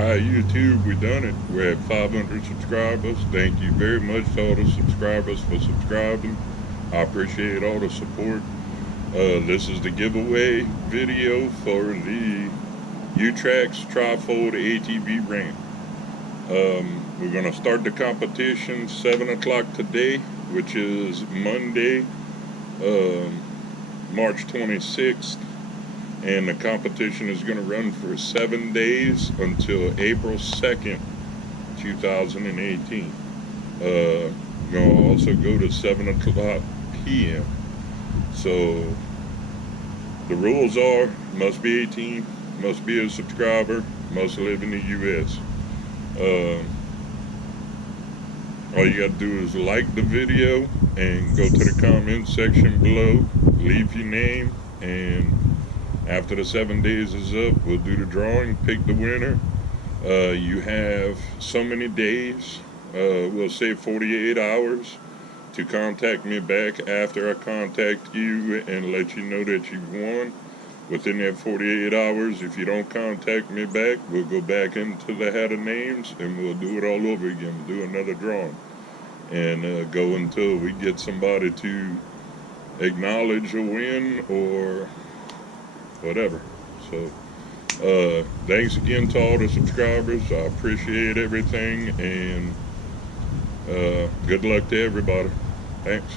Hi YouTube, we done it. We're at 500 subscribers. Thank you very much to all the subscribers for subscribing. I appreciate all the support. This is the giveaway video for the Yutrax Trifold ATV ramp. We're going to start the competition 7 o'clock today, which is Monday, March 26th. And the competition is going to run for 7 days until April 2nd, 2018. Going to also go to 7 o'clock p.m. So the rules are, must be 18, must be a subscriber, must live in the U.S. All you got to do is like the video and go to the comment section below, leave your name, and after the 7 days is up, we'll do the drawing, pick the winner. You have so many days, we'll say 48 hours, to contact me back after I contact you and let you know that you've won. Within that 48 hours, if you don't contact me back, we'll go back into the hat of names and we'll do it all over again. We'll do another drawing and go until we get somebody to acknowledge a win or whatever. So thanks again to all the subscribers. I appreciate everything, and good luck to everybody. Thanks.